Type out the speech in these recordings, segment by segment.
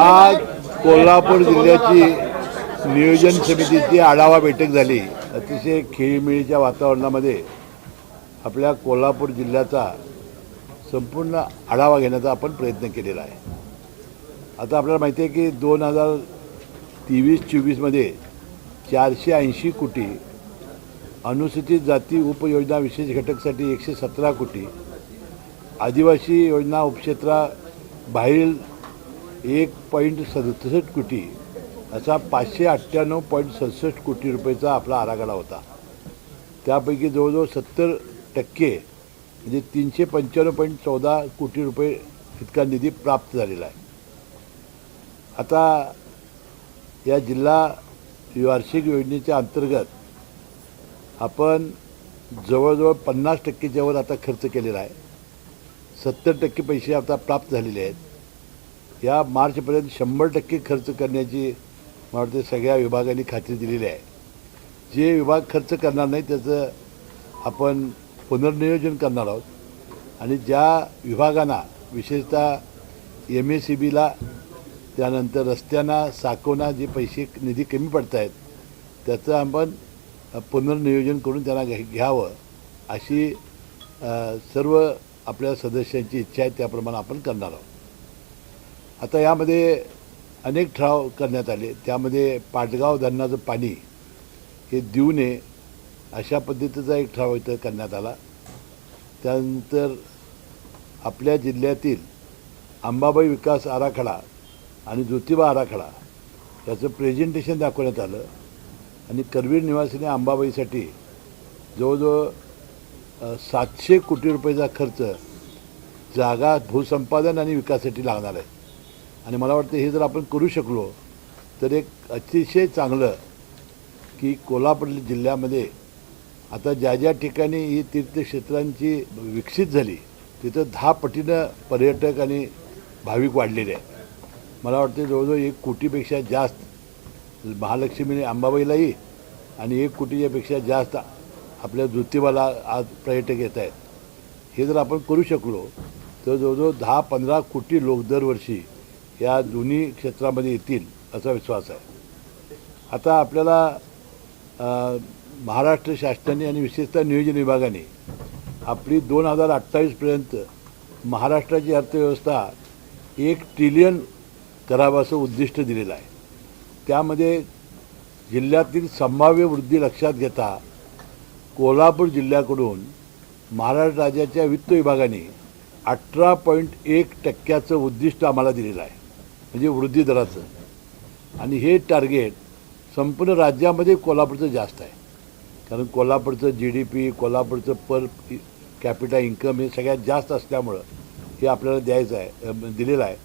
आज कोल्हापूर जिल्ह्याची नियोजन समितीची आढावा बैठक झाली. अतिशय खेळीमेळीच्या वातावरणामध्ये आपल्या कोल्हापूर जिल्ह्याचा संपूर्ण आढावा घेण्याचा आपण प्रयत्न केलेला आहे. आता आपल्याला माहिती आहे की दोन हजार तेवीस चोवीसमध्ये चारशे ऐंशी कोटी अनुसूचित जाती उपयोजना विशेष घटकसाठी एकशे सतरा कोटी आदिवासी योजना उपक्षेत्रा बाहेरील एक पॉईंट सदुसष्ट कोटी असा पाचशे अठ्ठ्याण्णव पॉईंट सदुसष्ट कोटी रुपयेचा आपला आराखडा होता. त्यापैकी जवळजवळ सत्तर टक्के म्हणजे तीनशे पंच्याण्णव पॉईंट चौदा कोटी रुपये इतका निधी प्राप्त झालेला आहे. आता या जिल्हा वार्षिक योजनेच्या अंतर्गत आपण जवळजवळ पन्नास टक्केच्यावर आता खर्च केलेला आहे. सत्तर टक्के पैसे आता प्राप्त झालेले आहेत. या मार्चपर्यंत शंभर टक्के खर्च करण्याची मला वाटते सगळ्या विभागांनी खात्री दिलेली आहे. जे विभाग खर्च करणार नाही त्याचं आपण पुनर्नियोजन करणार आहोत. आणि ज्या विभागांना विशेषतः एम एस सी बीला त्यानंतर रस्त्यांना साकोना जे पैसे निधी कमी पडत आहेत त्याचं आपण पुनर्नियोजन करून त्यांना घ्या घ्यावं अशी सर्व आपल्या सदस्यांची इच्छा आहे त्याप्रमाणे आपण करणार आहोत. आता यामध्ये अनेक ठराव करण्यात आले. त्यामध्ये पाटगाव धरणाचं पाणी हे देऊ नये अशा पद्धतीचा एक ठराव इथं करण्यात आला. त्यानंतर आपल्या जिल्ह्यातील अंबाबाई विकास आराखडा आणि ज्योतिबा आराखडा याचं प्रेझेंटेशन दाखवण्यात आलं. आणि करवीर निवासीने अंबाबाईसाठी जवळजवळ सातशे कोटी रुपयाचा खर्च जागा भूसंपादन आणि विकासासाठी लागणार आहे. आणि मला वाटतं हे जर आपण करू शकलो तर एक अतिशय चांगलं की कोल्हापूर जिल्ह्यामध्ये आता ज्या ज्या ठिकाणी ही तीर्थक्षेत्रांची विकसित झाली तिथं दहा पटीनं पर्यटक आणि भाविक वाढलेले आहे मला वाटतं जवळजवळ एक कोटीपेक्षा जास्त महालक्ष्मीने अंबाबाईलाही आणि एक कोटीच्यापेक्षा जास्त आपल्या ज्योतिबाला आज पर्यटक येत आहेत. हे जर आपण करू शकलो तर जवळजवळ दहा पंधरा कोटी लोक दरवर्षी या दोन्ही क्षेत्रामध्ये येतील असा विश्वास आहे. आता आपल्याला महाराष्ट्र शासनाने आणि विशेषतः नियोजन विभागाने आपली दोन हजार अठ्ठावीसपर्यंत महाराष्ट्राची अर्थव्यवस्था एक ट्रिलियन करावं असं उद्दिष्ट दिलेलं आहे. त्यामध्ये जिल्ह्यातील संभाव्य वृद्धी लक्षात घेता कोल्हापूर जिल्ह्याकडून महाराष्ट्र राज्याच्या वित्त विभागाने अठरा पॉईंट एक टक्क्याचं उद्दिष्ट आम्हाला दिलेलं आहे. म्हणजे वृद्धी दराचं. आणि हे टार्गेट संपूर्ण राज्यामध्ये कोल्हापूरचं जास्त आहे. कारण कोल्हापूरचं जी डी पी कोल्हापूरचं पर कॅपिटा इन्कम हे सगळ्यात जास्त असल्यामुळं हे आपल्याला द्यायचं आहे दिलेलं आहे.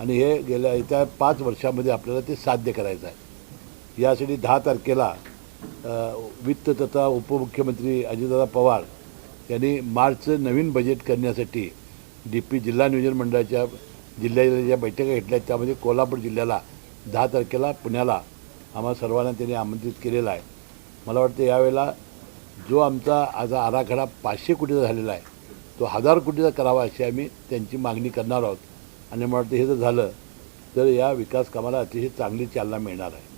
आणि हे गेल्या येत्या पाच वर्षामध्ये आपल्याला ते साध्य करायचं आहे. यासाठी दहा तारखेला वित्त तथा उपमुख्यमंत्री अजितदादा पवार यांनी मार्चचं नवीन बजेट करण्यासाठी डी पी जिल्हा नियोजन मंडळाच्या जिल्ह्याच्या ज्या बैठका घेतल्या आहेत त्यामध्ये कोल्हापूर जिल्ह्याला दहा तारखेला पुण्याला आम्हा सर्वांना त्यांनी आमंत्रित केलेलं आहे. मला वाटतं यावेळेला जो आमचा आज आराखडा पाचशे कोटीचा झालेला आहे तो हजार कोटीचा करावा अशी आम्ही त्यांची मागणी करणार आहोत. आणि मला वाटतं हे जर झालं तर या विकास कामाला अतिशय चांगली चालना मिळणार आहे.